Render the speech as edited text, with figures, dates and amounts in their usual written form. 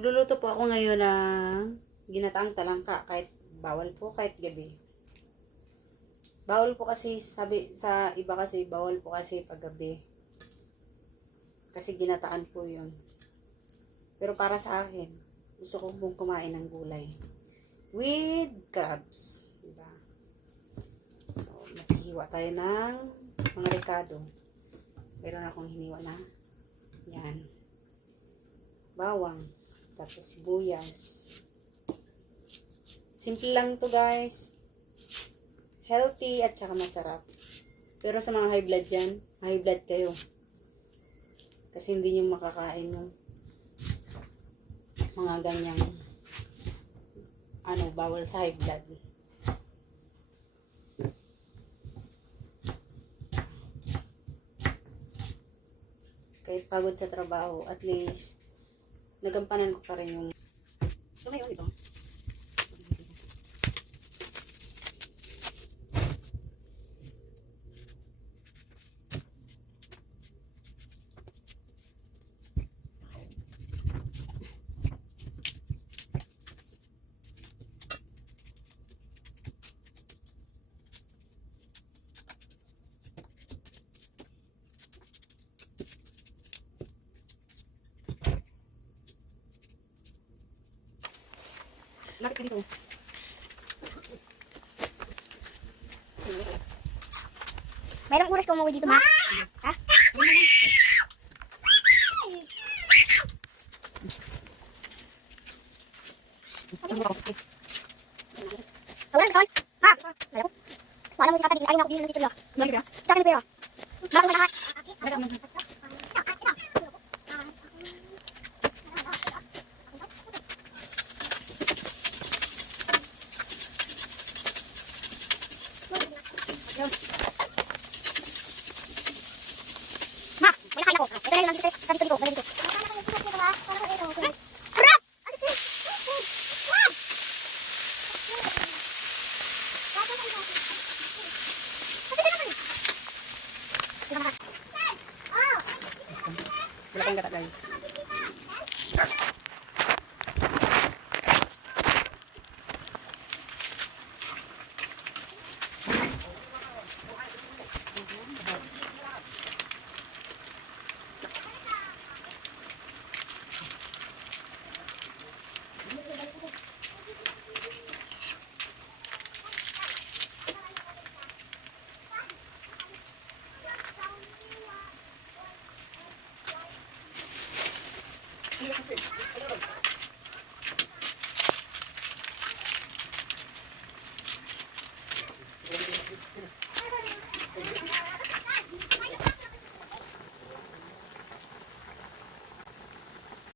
Magluluto po ako ngayon ng ginataang talangka, kahit bawal po kahit gabi. Bawal po kasi, sabi sa iba kasi, bawal po kasi pag gabi. Kasi ginataan po yun. Pero para sa akin, gusto ko pong kumain ng gulay. With crabs. Diba? So, maghihiwa tayo ng mga rekado. Meron akong hiniwa na. Yan. Bawang. Tapos sibuyas. Simple lang to guys. Healthy at saka masarap. Pero sa mga high blood dyan, high blood kayo. Kasi hindi nyo makakain yung mga ganyang bawal sa high blood. Kahit pagod sa trabaho, at least nagampanan ko pa rin yung so ngayon ito. Lapit ka dito. Mayroong oras ka umuwi dito, ma? Ha? Wala na, son. Ma! Ayaw ko. Wala mo si Kata, ayaw na ako bilhin ng teacher niya. Lagi ka? Sa akin yung pera. Marami mo na lahat. Ma! May nakain ako. Ito na lang dito. Sa dito. Wala dito. Harap! Wala kayong gata guys.